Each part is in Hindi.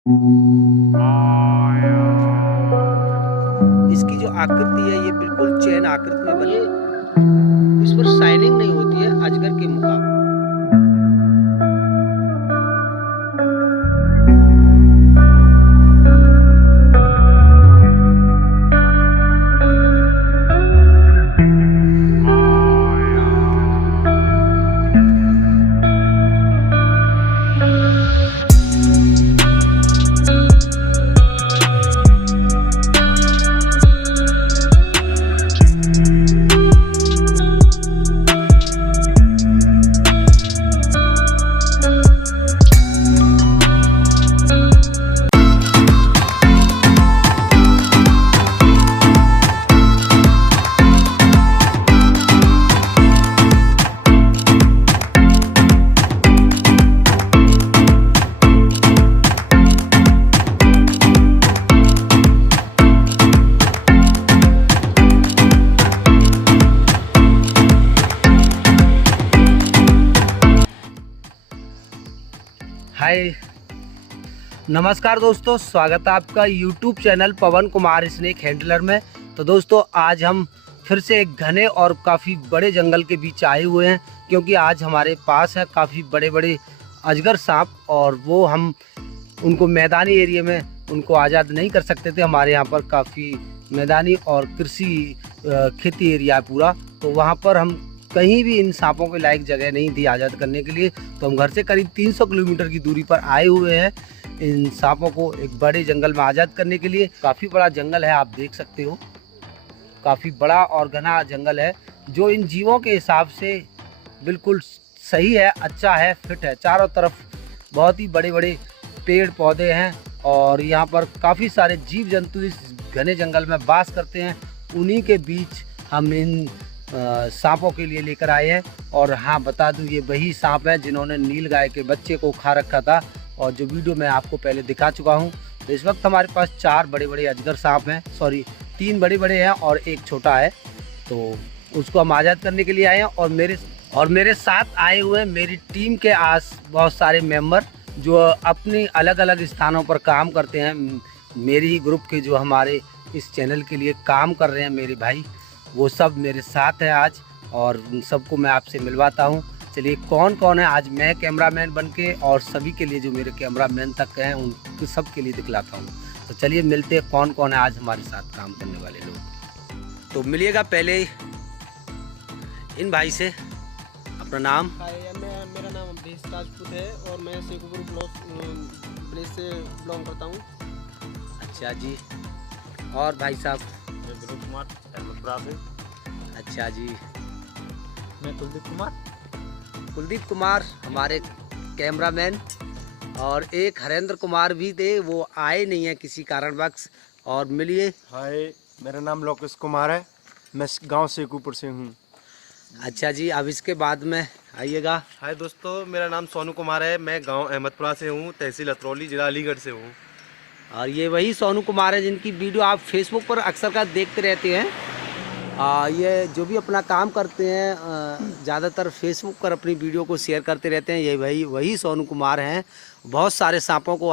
इसकी जो आकृति है ये बिल्कुल चैन आकृति में बनी है। इस पर शाइनिंग नहीं होती है अजगर के मुकाबले। हाय नमस्कार दोस्तों, स्वागत है आपका YouTube चैनल पवन कुमार स्नेक हैंडलर में। तो दोस्तों आज हम फिर से एक घने और काफ़ी बड़े जंगल के बीच आए हुए हैं, क्योंकि आज हमारे पास है काफ़ी बड़े बड़े अजगर सांप और वो हम उनको मैदानी एरिया में उनको आज़ाद नहीं कर सकते थे। हमारे यहाँ पर काफ़ी मैदानी और कृषि खेती एरिया है पूरा, तो वहाँ पर हम कहीं भी इन सांपों के लायक जगह नहीं थी आज़ाद करने के लिए। तो हम घर से करीब 300 किलोमीटर की दूरी पर आए हुए हैं इन सांपों को एक बड़े जंगल में आज़ाद करने के लिए। काफ़ी बड़ा जंगल है, आप देख सकते हो, काफ़ी बड़ा और घना जंगल है जो इन जीवों के हिसाब से बिल्कुल सही है, अच्छा है, फिट है। चारों तरफ बहुत ही बड़े बड़े पेड़ पौधे हैं और यहाँ पर काफ़ी सारे जीव जंतु इस घने जंगल में वास करते हैं। उन्हीं के बीच हम इन सांपों के लिए लेकर आए हैं। और हाँ, बता दूं, ये वही सांप है जिन्होंने नील गाय के बच्चे को खा रखा था और जो वीडियो मैं आपको पहले दिखा चुका हूं। तो इस वक्त हमारे पास 4 बड़े बड़े अजगर सांप हैं, सॉरी 3 बड़े बड़े हैं और एक छोटा है। तो उसको हम आज़ाद करने के लिए आए हैं और मेरे साथ आए हुए हैं मेरी टीम के बहुत सारे मेम्बर जो अपनी अलग अलग स्थानों पर काम करते हैं। मेरी ग्रुप के जो हमारे इस चैनल के लिए काम कर रहे हैं मेरे भाई, वो सब मेरे साथ है आज और उन सबको मैं आपसे मिलवाता हूँ। चलिए कौन कौन है आज मैं कैमरामैन बनके और सभी के लिए जो मेरे कैमरामैन तक हैं उन सब के लिए दिखलाता हूँ। तो चलिए मिलते हैं कौन कौन है आज हमारे साथ काम करने वाले लोग। तो मिलिएगा पहले इन भाई से। अपना नाम? मेरा नाम अमरीश राजपूत है और मैं शेखुपुर विलेज से बिलोंग करता हूँ। अच्छा जी। और भाई साहब? विनोद कुमार अहमदपुरा से। अच्छा जी। मैं कुलदीप कुमार हमारे कैमरामैन। और एक हरेंद्र कुमार भी थे, वो आए नहीं है किसी कारणवश। और मिलिए। हाय, मेरा नाम लोकेश कुमार है, मैं गांव शेखुपुर से हूँ। अच्छा जी, अब इसके बाद में आइएगा। हाय दोस्तों, मेरा नाम सोनू कुमार है, मैं गांव अहमदपुरा से हूँ, तहसील अतरौली, जिला अलीगढ़ से हूँ। और ये वही सोनू कुमार है जिनकी वीडियो आप फेसबुक पर अक्सर का देखते रहते हैं। ये जो भी अपना काम करते हैं ज़्यादातर फेसबुक पर अपनी वीडियो को शेयर करते रहते हैं। ये वही सोनू कुमार हैं। बहुत सारे सांपों को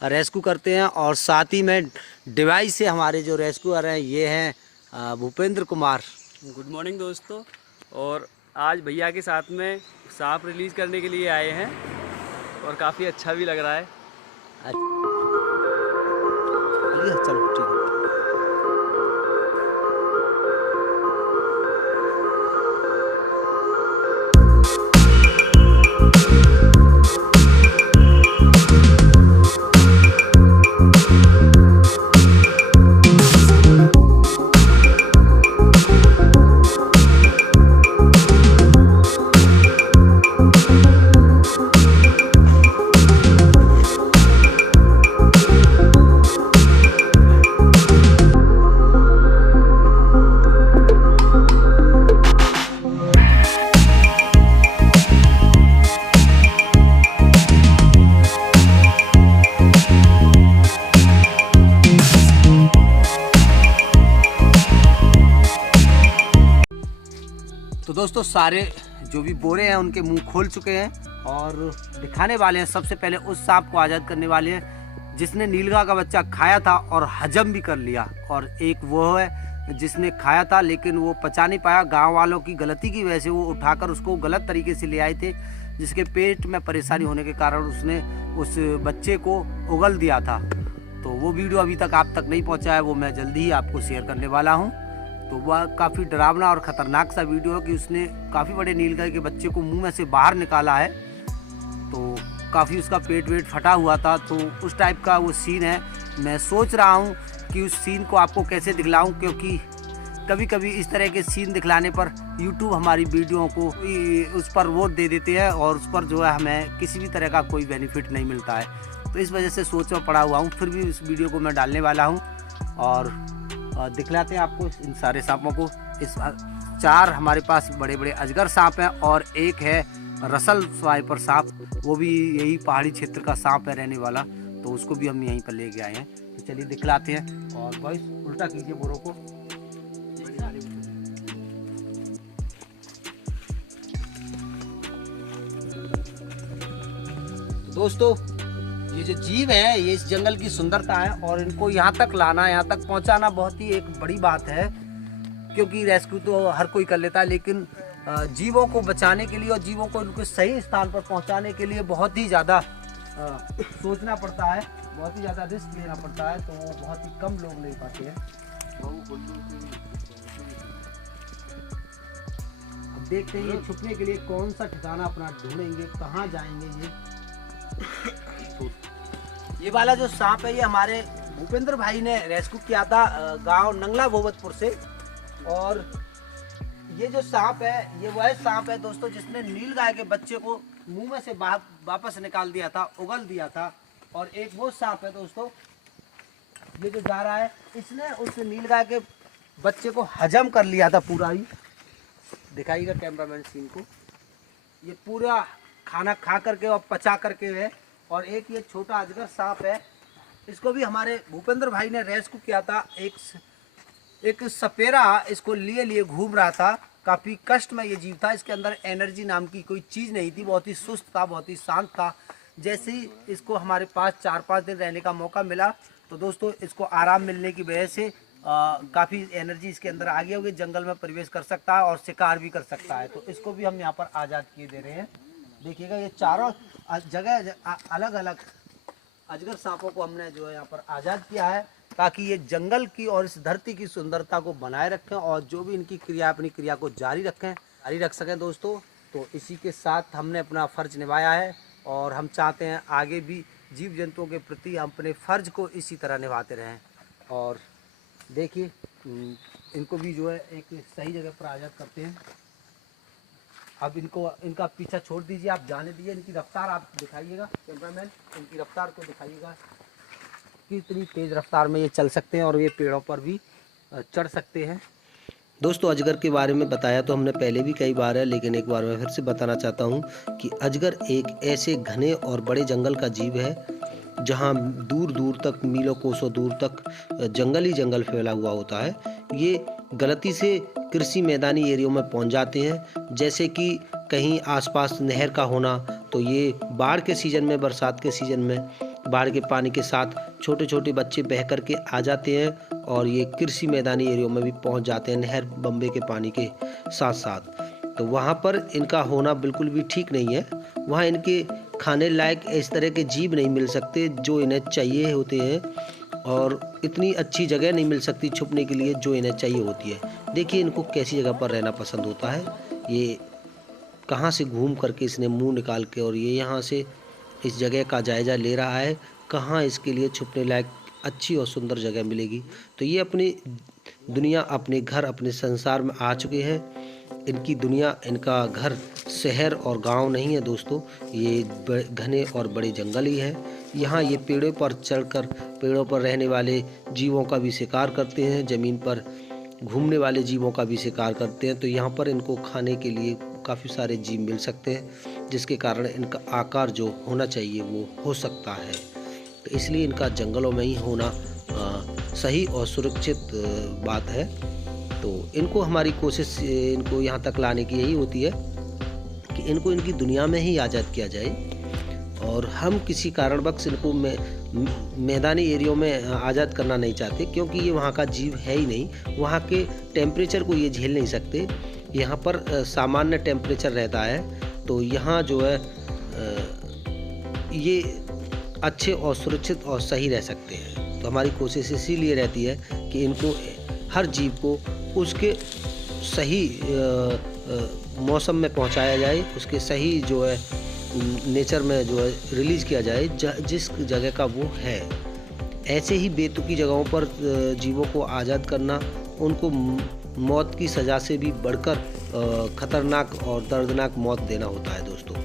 रेस्क्यू करते हैं और साथ ही में डिवाइस से हमारे जो रेस्क्यूअर हैं ये हैं भूपेंद्र कुमार। गुड मॉर्निंग दोस्तों, और आज भैया के साथ में सांप रिलीज़ करने के लिए आए हैं और काफ़ी अच्छा भी लग रहा है। चलो ठीक है। तो दोस्तों सारे जो भी बोरे हैं उनके मुंह खोल चुके हैं और दिखाने वाले हैं। सबसे पहले उस सांप को आज़ाद करने वाले हैं जिसने नीलगाय का बच्चा खाया था और हजम भी कर लिया, और एक वो है जिसने खाया था लेकिन वो पचा नहीं पाया। गांव वालों की गलती की वजह से वो उठाकर उसको गलत तरीके से ले आए थे, जिसके पेट में परेशानी होने के कारण उसने उस बच्चे को उगल दिया था। तो वो वीडियो अभी तक आप तक नहीं पहुंचा है, वो मैं जल्दी ही आपको शेयर करने वाला हूं। तो वह काफ़ी डरावना और ख़तरनाक सा वीडियो है कि उसने काफ़ी बड़े नीलगाय के बच्चे को मुंह में से बाहर निकाला है। तो काफ़ी उसका पेट वेट फटा हुआ था, तो उस टाइप का वो सीन है। मैं सोच रहा हूँ कि उस सीन को आपको कैसे दिखलाऊँ, क्योंकि कभी कभी इस तरह के सीन दिखलाने पर YouTube हमारी वीडियो को उस पर वोट दे देते हैं और उस पर जो है हमें किसी भी तरह का कोई बेनिफिट नहीं मिलता है। तो इस वजह से सोच में पड़ा हुआ हूँ, फिर भी इस वीडियो को मैं डालने वाला हूँ और दिखलाते हैं आपको इन सारे सांपों को। इस 4 हमारे पास बड़े बड़े अजगर सांप हैं और एक है रसल स्वाइपर सांप, वो भी यही पहाड़ी क्षेत्र का सांप है रहने वाला, तो उसको भी हम यहीं पर लेके आए हैं। तो चलिए दिखलाते हैं। और बॉयस उल्टा कीजिए बोरों को। दोस्तों ये जो जीव है ये इस जंगल की सुंदरता है, और इनको यहाँ तक लाना, यहाँ तक पहुँचाना बहुत ही एक बड़ी बात है, क्योंकि रेस्क्यू तो हर कोई कर लेता है, लेकिन जीवों को बचाने के लिए और जीवों को उनके सही स्थान पर पहुँचाने के लिए बहुत ही ज़्यादा सोचना पड़ता है, बहुत ही ज़्यादा रिस्क लेना पड़ता है। तो वो बहुत ही कम लोग ले पाते हैं। अब देखते हैं ये छुपने के लिए कौन सा ठिकाना अपना ढूंढेंगे, कहाँ जाएंगे। ये वाला जो सांप है ये हमारे भूपेंद्र भाई ने रेस्क्यू किया था गांव नंगला भोवतपुर से, और ये जो सांप है ये वह सांप है दोस्तों जिसने नीलगाय के बच्चे को मुंह में से वापस निकाल दिया था, उगल दिया था। और एक वो सांप है दोस्तों ये जो जा रहा है, इसने उस नीलगाय के बच्चे को हजम कर लिया था पूरा ही। दिखाइएगा कैमरामैन सीन को, ये पूरा खाना खा करके और पचा करके है। और एक ये छोटा अजगर सांप है, इसको भी हमारे भूपेंद्र भाई ने रेस्क्यू किया था। एक सपेरा इसको लिए घूम रहा था, काफ़ी कष्ट में ये जीव था। इसके अंदर एनर्जी नाम की कोई चीज़ नहीं थी, बहुत ही सुस्त था, बहुत ही शांत था। जैसे ही इसको हमारे पास 4-5 दिन रहने का मौका मिला, तो दोस्तों इसको आराम मिलने की वजह से काफ़ी एनर्जी इसके अंदर आ गई होगी, जंगल में प्रवेश कर सकता है और शिकार भी कर सकता है। तो इसको भी हम यहाँ पर आज़ाद किए दे रहे हैं। देखिएगा ये चारों जगह अलग अलग अजगर सांपों को हमने जो है यहाँ पर आज़ाद किया है, ताकि ये जंगल की और इस धरती की सुंदरता को बनाए रखें और जो भी इनकी क्रिया अपनी क्रिया को जारी रख सकें दोस्तों। तो इसी के साथ हमने अपना फ़र्ज निभाया है और हम चाहते हैं आगे भी जीव जंतुओं के प्रति हम अपने फ़र्ज को इसी तरह निभाते रहें। और देखिए इनको भी जो है एक सही जगह पर आज़ाद करते हैं। अब इनका पीछा छोड़ दीजिए, आप जाने दीजिए। इनकी रफ्तार आप दिखाइएगा कैमरामैन, इनकी रफ्तार को दिखाइएगा कि इतनी तेज़ रफ्तार में ये चल सकते हैं और ये पेड़ों पर भी चढ़ सकते हैं। दोस्तों अजगर के बारे में बताया तो हमने पहले भी कई बार है, लेकिन एक बार मैं फिर से बताना चाहता हूँ कि अजगर एक ऐसे घने और बड़े जंगल का जीव है जहाँ दूर दूर तक, मीलों कोसों दूर तक जंगल ही जंगल फैला हुआ होता है। ये गलती से कृषि मैदानी एरियो में पहुँच जाते हैं, जैसे कि कहीं आसपास नहर का होना, तो ये बाढ़ के सीज़न में, बरसात के सीज़न में बाढ़ के पानी के साथ छोटे छोटे बच्चे बह कर के आ जाते हैं और ये कृषि मैदानी एरियो में भी पहुंच जाते हैं नहर बम्बे के पानी के साथ साथ। तो वहाँ पर इनका होना बिल्कुल भी ठीक नहीं है। वहाँ इनके खाने लायक इस तरह के जीव नहीं मिल सकते जो इन्हें चाहिए होते हैं, और इतनी अच्छी जगह नहीं मिल सकती छुपने के लिए जो इन्हें चाहिए होती है। देखिए इनको कैसी जगह पर रहना पसंद होता है। ये कहाँ से घूम करके इसने मुँह निकाल के और ये यहाँ से इस जगह का जायज़ा ले रहा है, कहाँ इसके लिए छुपने लायक अच्छी और सुंदर जगह मिलेगी। तो ये अपनी दुनिया, अपने घर, अपने संसार में आ चुके हैं। इनकी दुनिया, इनका घर शहर और गांव नहीं है दोस्तों, ये घने और बड़े जंगल ही है। यहाँ ये पेड़ों पर चढ़कर पेड़ों पर रहने वाले जीवों का भी शिकार करते हैं, ज़मीन पर घूमने वाले जीवों का भी शिकार करते हैं। तो यहाँ पर इनको खाने के लिए काफ़ी सारे जीव मिल सकते हैं, जिसके कारण इनका आकार जो होना चाहिए वो हो सकता है। तो इसलिए इनका जंगलों में ही होना सही और सुरक्षित बात है। तो इनको हमारी कोशिश इनको यहाँ तक लाने की यही होती है कि इनको इनकी दुनिया में ही आज़ाद किया जाए, और हम किसी कारणवश इनको मैदानी एरियो में आज़ाद करना नहीं चाहते, क्योंकि ये वहाँ का जीव है ही नहीं। वहाँ के टेम्परेचर को ये झेल नहीं सकते। यहाँ पर सामान्य टेम्परेचर रहता है, तो यहाँ जो है ये अच्छे और सुरक्षित और सही रह सकते हैं। तो हमारी कोशिश इसीलिए रहती है कि इनको, हर जीव को उसके सही मौसम में पहुंचाया जाए, उसके सही जो है नेचर में जो है रिलीज़ किया जाए, जिस जगह का वो है। ऐसे ही बेतुकी जगहों पर जीवों को आज़ाद करना उनको मौत की सज़ा से भी बढ़कर ख़तरनाक और दर्दनाक मौत देना होता है दोस्तों।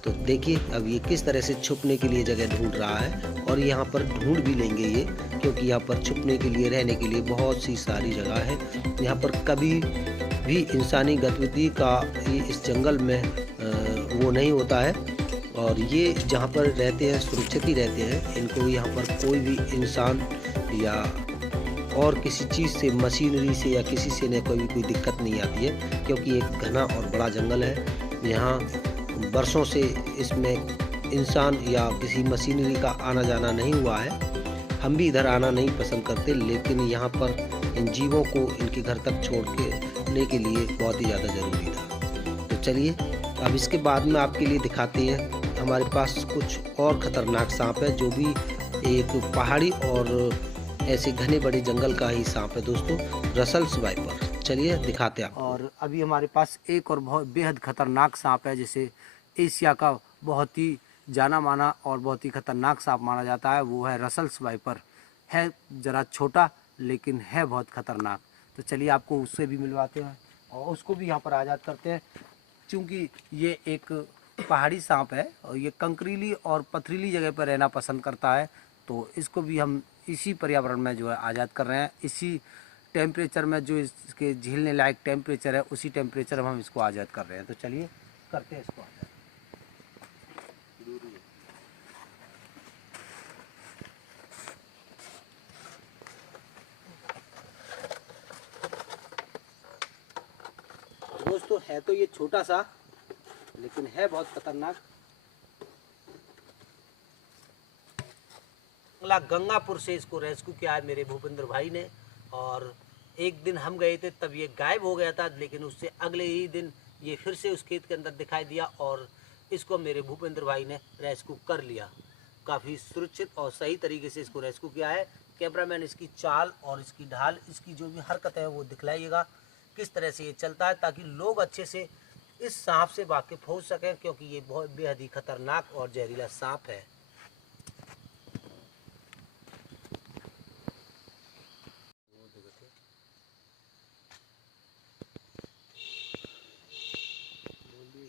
तो देखिए अब ये किस तरह से छुपने के लिए जगह ढूंढ रहा है, और यहाँ पर ढूंढ भी लेंगे ये, क्योंकि यहाँ पर छुपने के लिए, रहने के लिए बहुत सी सारी जगह है। यहाँ पर कभी भी इंसानी गतिविधि का इस जंगल में वो नहीं होता है, और ये जहाँ पर रहते हैं सुरक्षित ही रहते हैं। इनको यहाँ पर कोई भी इंसान या और किसी चीज़ से, मशीनरी से या किसी से ने कोई दिक्कत नहीं आती है, क्योंकि एक घना और बड़ा जंगल है। यहाँ बरसों से इसमें इंसान या किसी मशीनरी का आना जाना नहीं हुआ है। हम भी इधर आना नहीं पसंद करते, लेकिन यहाँ पर इन जीवों को इनके घर तक छोड़ने के लिए बहुत ही ज़्यादा ज़रूरी था। तो चलिए अब इसके बाद में आपके लिए दिखाते हैं। हमारे पास कुछ और ख़तरनाक सांप है, जो भी एक पहाड़ी और ऐसे घने बड़े जंगल का ही सांप है दोस्तों, रसल्स वाइपर। चलिए दिखाते हैं। और अभी हमारे पास एक और बहुत बेहद खतरनाक सांप है, जिसे एशिया का बहुत ही जाना माना और बहुत ही खतरनाक सांप माना जाता है। वो है रसल्स वाइपर। है ज़रा छोटा, लेकिन है बहुत खतरनाक। तो चलिए आपको उससे भी मिलवाते हैं और उसको भी यहाँ पर आज़ाद करते हैं। क्योंकि ये एक पहाड़ी सांप है और ये कंकरीली और पथरीली जगह पर रहना पसंद करता है, तो इसको भी हम इसी पर्यावरण में जो है आज़ाद कर रहे हैं। इसी टेम्परेचर में, जो इसके झेलने लायक टेम्परेचर है, उसी टेम्परेचर में हम इसको आज़ाद कर रहे हैं। तो चलिए करते हैं इसको आज़ाद। दोस्तों है तो ये छोटा सा, लेकिन है बहुत खतरनाक। गंगापुर से इसको रेस्क्यू किया है मेरे भूपेंद्र भाई ने, और एक दिन हम गए थे तब ये गायब हो गया था, लेकिन उससे अगले ही दिन ये फिर से उस खेत के अंदर दिखाई दिया और इसको मेरे भूपेंद्र भाई ने रेस्क्यू कर लिया। काफ़ी सुरक्षित और सही तरीके से इसको रेस्क्यू किया है। कैमरामैन इसकी चाल और इसकी ढाल, इसकी जो भी हरकत है वो दिखलाइएगा, किस तरह से ये चलता है, ताकि लोग अच्छे से इस सांप से वाकिफ हो सकें, क्योंकि ये बहुत बेहद ही खतरनाक और जहरीला सांप है।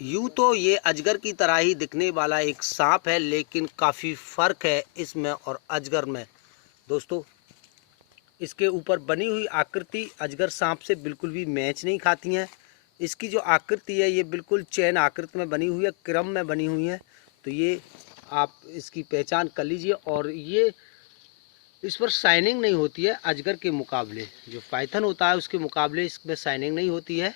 यूँ तो ये अजगर की तरह ही दिखने वाला एक सांप है, लेकिन काफ़ी फ़र्क है इसमें और अजगर में दोस्तों। इसके ऊपर बनी हुई आकृति अजगर सांप से बिल्कुल भी मैच नहीं खाती हैं। इसकी जो आकृति है ये बिल्कुल चैन आकृति में बनी हुई है, क्रम में बनी हुई है। तो ये आप इसकी पहचान कर लीजिए। और ये इस पर शाइनिंग नहीं होती है अजगर के मुकाबले, जो पाइथन होता है उसके मुकाबले इसमें शाइनिंग नहीं होती है।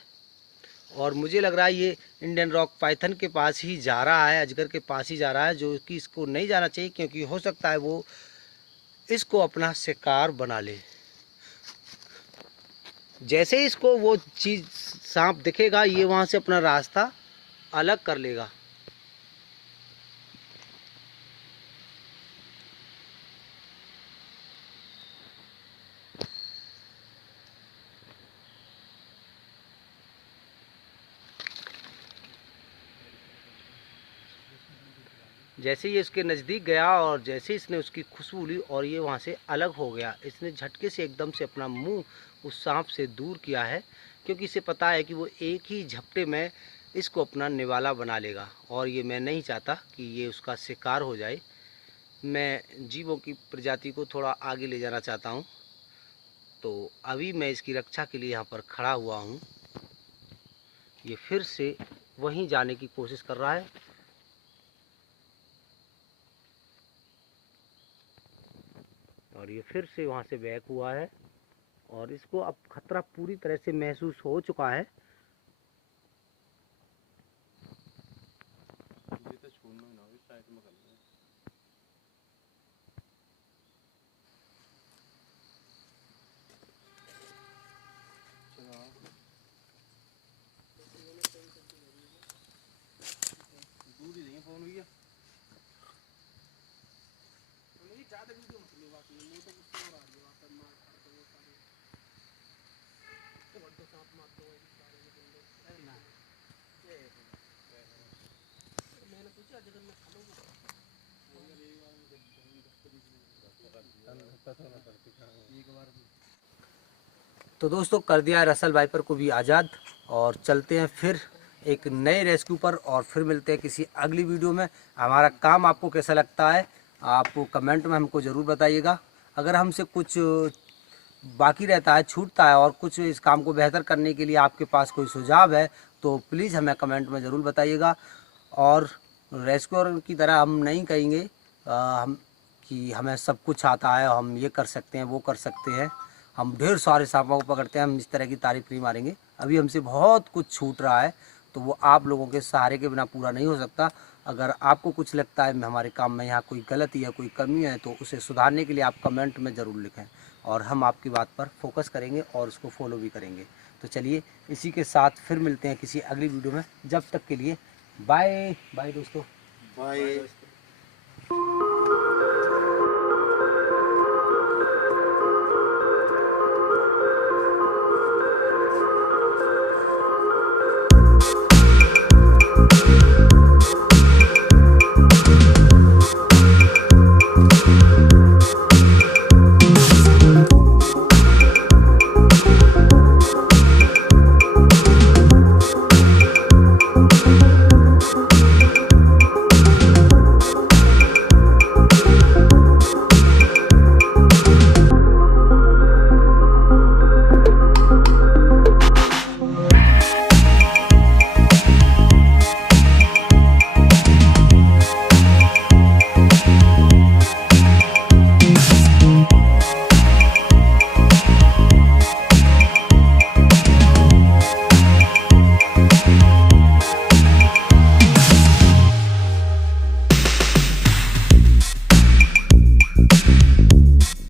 और मुझे लग रहा है ये इंडियन रॉक पाइथन के पास ही जा रहा है, अजगर के पास ही जा रहा है, जो कि इसको नहीं जाना चाहिए, क्योंकि हो सकता है वो इसको अपना शिकार बना ले। जैसे ही इसको वो चीज़ सांप दिखेगा, ये वहाँ से अपना रास्ता अलग कर लेगा। जैसे ही इसके नज़दीक गया और जैसे इसने उसकी खुशबू ली और ये वहाँ से अलग हो गया, इसने झटके से एकदम से अपना मुंह उस सांप से दूर किया है, क्योंकि इसे पता है कि वो एक ही झपटे में इसको अपना निवाला बना लेगा। और ये मैं नहीं चाहता कि ये उसका शिकार हो जाए। मैं जीवों की प्रजाति को थोड़ा आगे ले जाना चाहता हूँ, तो अभी मैं इसकी रक्षा के लिए यहाँ पर खड़ा हुआ हूँ। ये फिर से वहीं जाने की कोशिश कर रहा है। और ये फिर से वहाँ से बैक हुआ है और इसको अब खतरा पूरी तरह से महसूस हो चुका है। बात नहीं, मुँह तो कुछ और आ रही है, वहाँ पर मार खाते वो सारे बड्डे सांप मार दो सारे में बंदे। मैंने पूछा अजगर में खा लोगे? तो दोस्तों कर दिया है रसल वाइपर को भी आज़ाद, और चलते हैं फिर एक नए रेस्क्यू पर, और फिर मिलते हैं किसी अगली वीडियो में। हमारा काम आपको कैसा लगता है आप कमेंट में हमको ज़रूर बताइएगा। अगर हमसे कुछ बाकी रहता है, छूटता है, और कुछ इस काम को बेहतर करने के लिए आपके पास कोई सुझाव है तो प्लीज़ हमें कमेंट में ज़रूर बताइएगा। और रेस्क्यूअर की तरह हम नहीं कहेंगे हम कि हमें सब कुछ आता है, हम ये कर सकते हैं वो कर सकते हैं, हम ढेर सारे सांपों को पकड़ते हैं, हम इस तरह की तारीफ नहीं मारेंगे। अभी हमसे बहुत कुछ छूट रहा है, तो वो आप लोगों के सहारे के बिना पूरा नहीं हो सकता। अगर आपको कुछ लगता है हमारे काम में यहाँ कोई गलती है, कोई कमी है, तो उसे सुधारने के लिए आप कमेंट में ज़रूर लिखें, और हम आपकी बात पर फोकस करेंगे और उसको फॉलो भी करेंगे। तो चलिए इसी के साथ फिर मिलते हैं किसी अगली वीडियो में। जब तक के लिए बाय बाय दोस्तों। बाय।